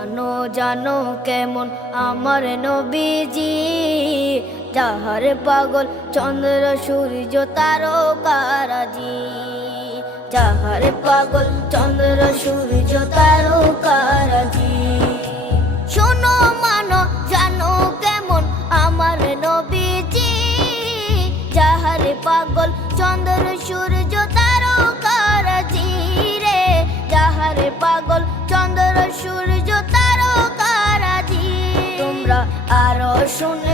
জানো জানো কেমন আমার নবীজি, যাহার পাগল চন্দ্র সূর্য তারকারাজি। যাহার পাগল চন্দ্র সূর্য তারকারাজি। শোনো মানো জানো কেমন আমার নবীজি, যাহার পাগল চন্দ্র সূর্য তারকারাজি রে। যাহার পাগল চন্দ্র সূর্য তারকারাজি। তোমরা আরো শুনে